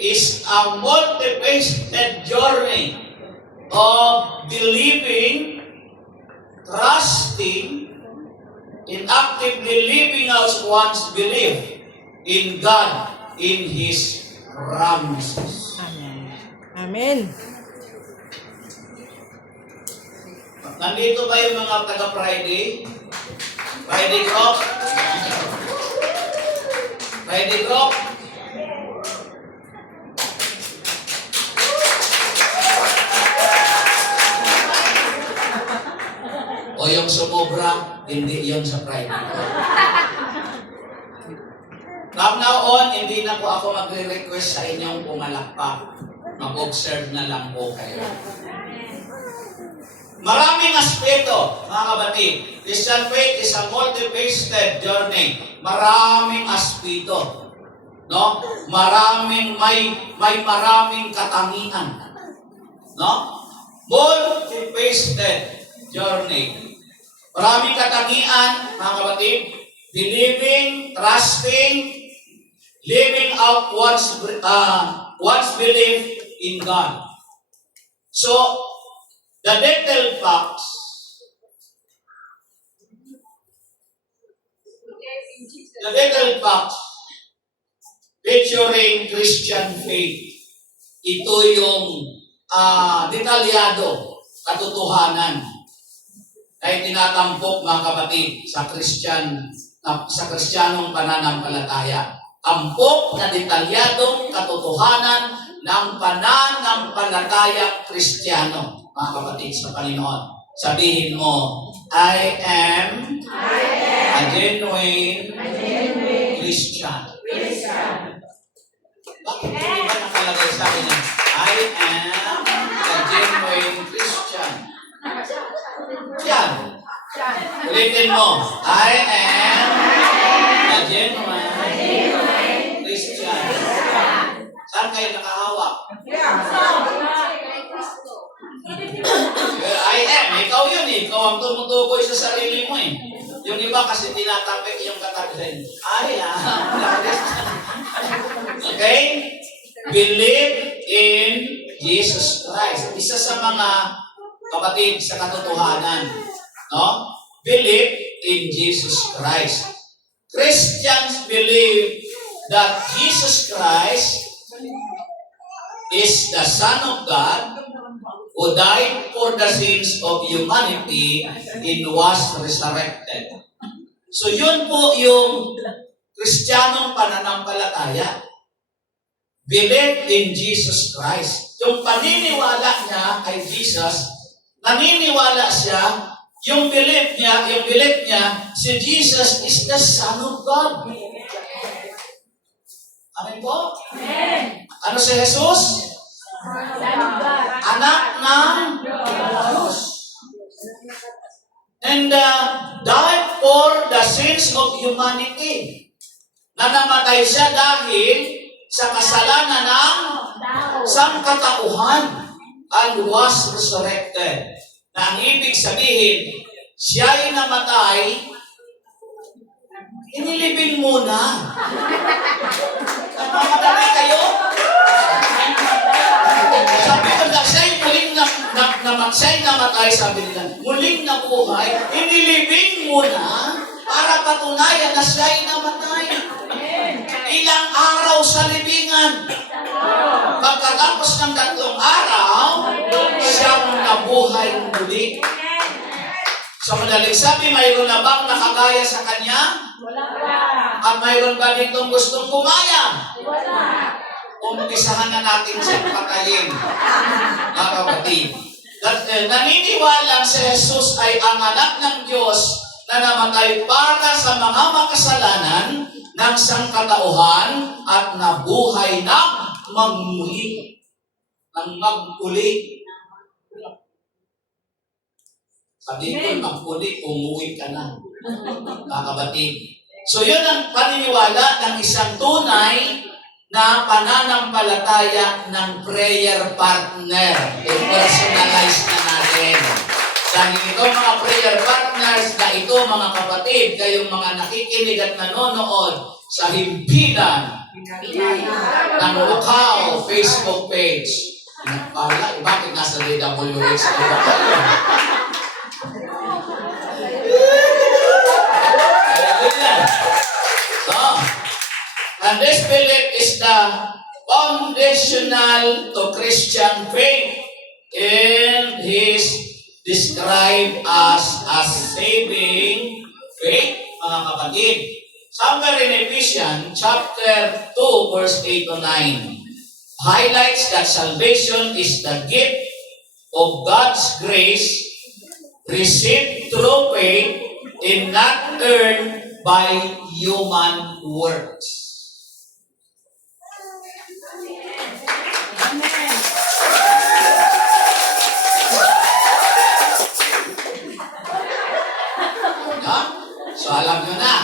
is a multifaceted journey of believing, trusting, and actively living out one's belief in God, in His promises. Amen. Amen. Nandito ba yung mga taga-Friday? Friday group? Friday group? O yung sumobra, hindi yung sa Friday group. From now on, hindi na po ako magre-request sa inyong pumalakpak. Mag-observe na lang po kayo. Maraming aspeto, mga kapatid. Christian faith is a multifaceted journey. Maraming aspeto. No? Maraming maraming katangian. No? Multifaceted journey. Maraming katangian, mga kapatid. Believing, trusting, living out one's belief in God. So, the detailed facts featuring Christian faith. Ito yung detalyado, katotohanan ay tinatampok, mga kapatid, sa Kristiyanong pananampalataya. Tampok na detalyadong katotohanan ng pananampalataya Kristiyano, mga kapatid sa Panginoon. Sabihin mo, I am a genuine Christian. Bakit hindi ba nakalagay sa akin na I am a genuine Christian? Yan. Ulitin mo, I am a genuine Christian. Saan kayo nakahawak? I am. Ikaw yun eh. Ikaw ang tumutukoy sa sarili mo eh. Yung iba kasi tinatapik yung katabi. I am. Okay? Believe in Jesus Christ. Isa sa mga kapatid sa katotohanan. No? Believe in Jesus Christ. Christians believe that Jesus Christ is the Son of God who died for the sins of humanity and was resurrected. So yun po yung Kristiyanong pananampalataya. Believe in Jesus Christ. Yung paniniwala niya kay Jesus, naniniwala siya, yung belief niya, si Jesus is the Son of God. Amen po? Amen. Ano si Jesus? Anak ng Diyos. And died for the sins of humanity. Na namatay siya dahil sa kasalanan ng sangkatauhan and was resurrected. Na ang ibig sabihin, siya'y namatay, inilibing muna. Nagmamadali kayo? Sabi ko na, siya'y muling siya'y namatay, sabi nila, muling nabuhay, inilibing muna para patunayan na siya'y namatay. Ilang araw sa libingan. Pagkatapos ng 3 araw, siyang nabuhay muli. Sa madaling sabi, mayroon na bang nakagaya sa kanya? Wala pa. At mayroon ba ditong gustong gumaya? Wala. Umpisahan na natin siyang patayin. Mga kapatid. Naniniwala si Jesus ay ang anak ng Diyos na namatay para sa mga makasalanan ng sangkatauhan at nabuhay ng magmuli. Ng maguli. Sabi ko, magmuli, umuwi ka na. Mga kapatid. So yun ang paniniwala ng isang tunay na pananampalataya ng prayer partner. I-personalize na natin. Dahil ito mga prayer partners na ito mga kapatid, kayong mga nakikinig at nanonood sa himpilan ng Macau Facebook page. Pinagpala, bakit nasa DWH kayo? So, and this belief is the foundational to Christian faith, and is described as a saving faith, mga kapatid. Somewhere in Ephesians chapter 2 verse 8 to 9 highlights that salvation is the gift of God's grace received through faith and not earned by human works. So alam nyo na.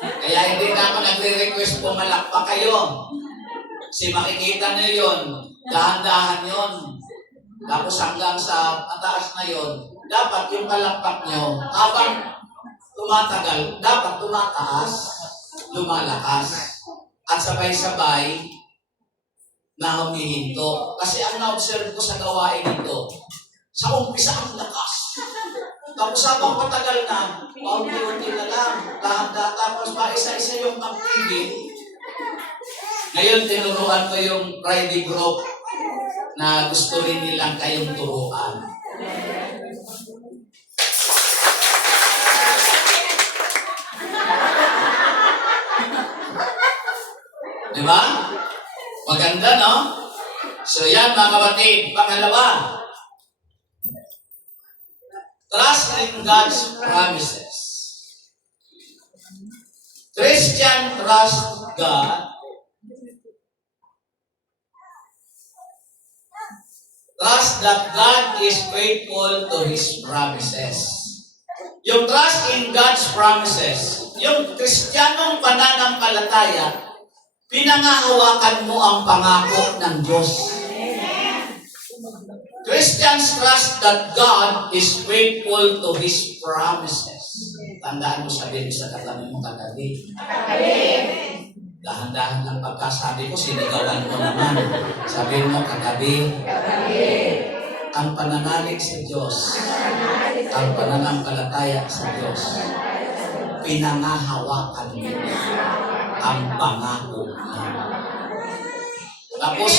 Kaya hindi na ako nagre-request pumalakpak kayo. Kasi makikita nyo yun. Dahan-dahan yun. Tapos hanggang sa mataas na yun, dapat yung palakpak nyo, habang tumatagal, dapat tumataas, lumalakas. At sabay-sabay na humihinto. Kasi ang na-observe ko sa gawain ito, sa umpisa ang lakas. Tapos habang patagal na, unti-unti na lang, dahan-dahan, tapos isa-isa yung pagtigil. Ngayon, tinuruan ko yung private group na gusto rin nilang kayong turuan. Di ba? Maganda, no? So yan, mga kapatid. Pangalawa, trust in God's promises. Christian trust God. Trust that God is faithful to His promises. Yung trust in God's promises, yung Kristiyanong pananampalataya, pinangahawakan mo ang pangako ng Diyos. Christians trust that God is faithful to His promises. Tandaan mo, sabihin sa katabi mo, katabi. Dahan-dahan lang pagkasabi ko, sinigawan mo naman. Sabihin mo, katabi. Ang pananalig sa Diyos, ang pananampalataya sa Diyos, pinangahawakan mo ang pangako niya. Tapos,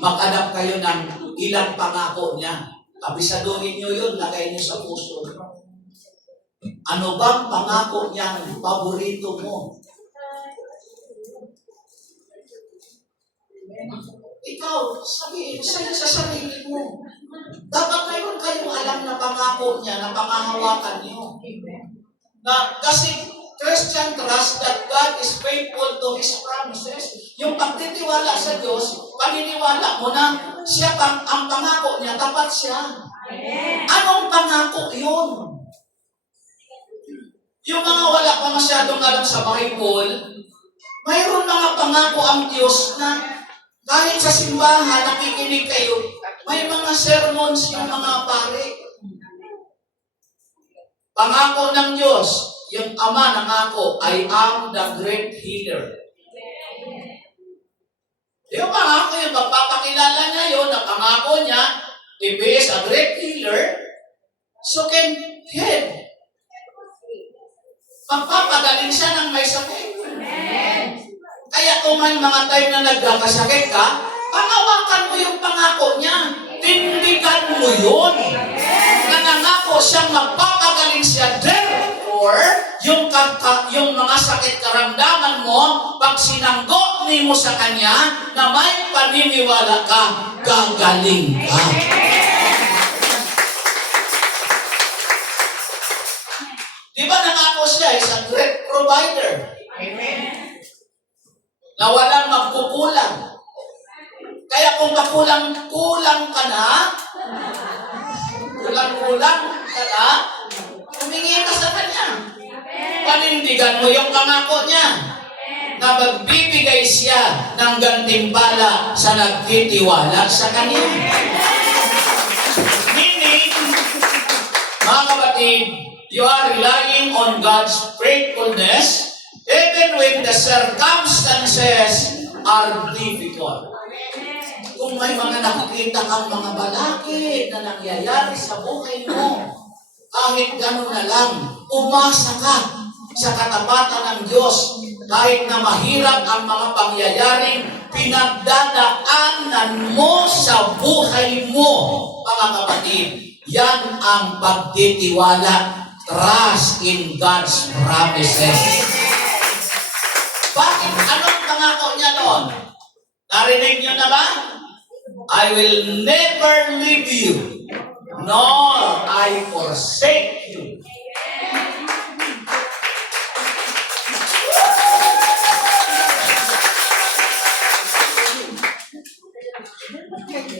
mag-adapt kayo ng ilang pangako niya. Abisaduhin nyo yun, lagay nyo sa puso. Ano bang pangako niya, paborito mo? Ikaw, sabihin sa sarili mo. Dapat mayroon kayong alam na pangako niya, na pangahawakan niyo. Na, kasi Christian trust that God is faithful to His promises. Yung pagtitiwala sa Diyos, paniniwala mo na siya ang pangako niya, tapat siya. Anong pangako yun? Yung mga wala pa masyadong alam sa Bible, mayroon mga pangako ang Diyos na kahit sa simbahan, nakikinig kayo, may mga sermons yung mga pare. Pangako ng Diyos, yung Ama nangako, I am the great healer. Yung pangako yung magpapakilala niya yun, na pangako niya, if He is a great healer, so can heal. Magpapagaling siya ng may sakit. Kaya kung may mga time na nagkakasakit ka, pangawakan mo yung pangako niya. Tindigan mo yun. Nangangako siyang magpapagaling siya. Therefore, yung mga sakit karamdaman mo, pag sinanggo ni mo sa Kanya, na may paniniwala ka, gagaling ka. Di ba nangako siya is a great provider? Amen. Na walang magkukulang. Kaya kung kulang ka na, humingi ka sa Kanya. Panindigan mo yung pangako niya na magbibigay siya ng gantimpala sa nagtitiwala sa Kanya. Meaning, mga kapatid, you are relying on God's faithfulness even when the circumstances are difficult. Kung may mga nakikita kang mga balakid na nangyayari sa buhay mo, kahit gano'n na lang, umasa ka sa katapatan ng Diyos. Kahit na mahirap ang mga pangyayaring pinagdadaanan mo sa buhay mo, mga kapatid, yan ang pagtitiwala. Trust in God's promises. Bakit? Anong pangako niya noon? Narinig niyo na ba? I will never leave you, nor I forsake you.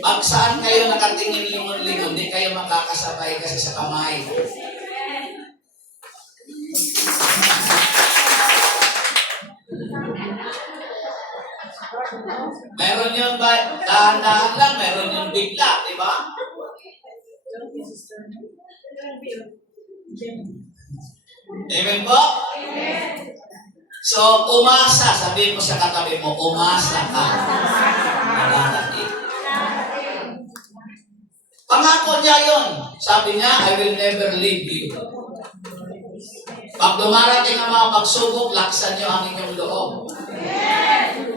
Pag saan kayo nakatingin lingon-lingon, hindi kayo makakasabay kasi sa kamay. Meron yung dahan-dahan lang, meron yung bigla, di ba? Amen po? So, umasa. Sabihin mo sa katabi mo, umasa ka. Madarating. Pangako niya yun. Sabi niya, I will never leave you. Pag dumarating ang mga pagsubok, laksan niyo ang inyong loob.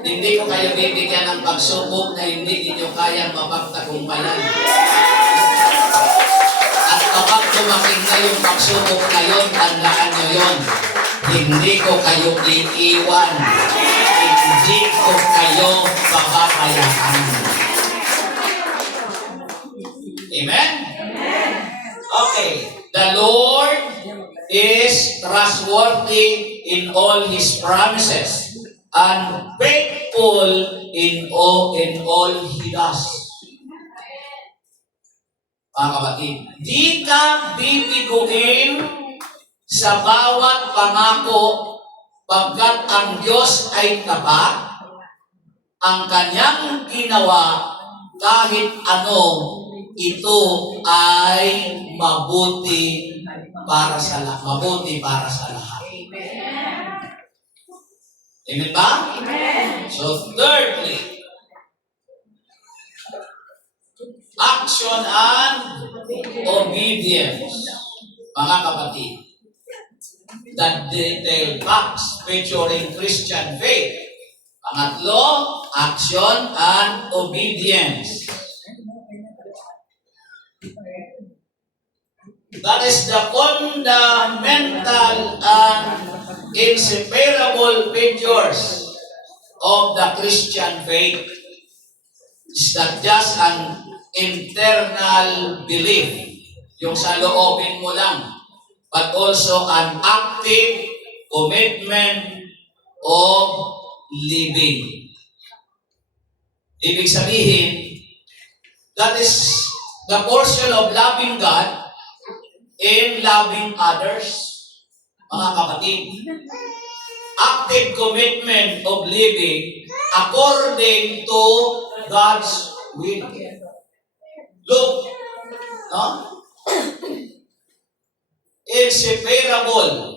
Hindi ko kayo bibigyan ng pagsubok na hindi ninyo kayang mapagtagumpayan. At kapag dumating na yung pagsubok na yun, tandaan nyo yun. Hindi ko kayo iiwan. Hindi ko kayo pababayaan. Amen? Okay. The Lord is trustworthy in all His promises and faithful in all He does. Mga kapatid, di ka bibiguin sa bawat pangako pagkat ang Diyos ay tapat, ang Kanyang ginawa kahit ano, ito ay mabuti para sa lahat. Amen ba? Amen. So thirdly, action and obedience. Mga kapatid, the detailed facts featuring Christian faith. Pangatlo, action and obedience. That is the fundamental and inseparable features of the Christian faith. It's not just an internal belief, yung sa loobin mo lang, but also an active commitment of living. Ibig sabihin, that is the portion of loving God and loving others. Mga kapatid, active commitment of living according to God's will. Look, no? Inseparable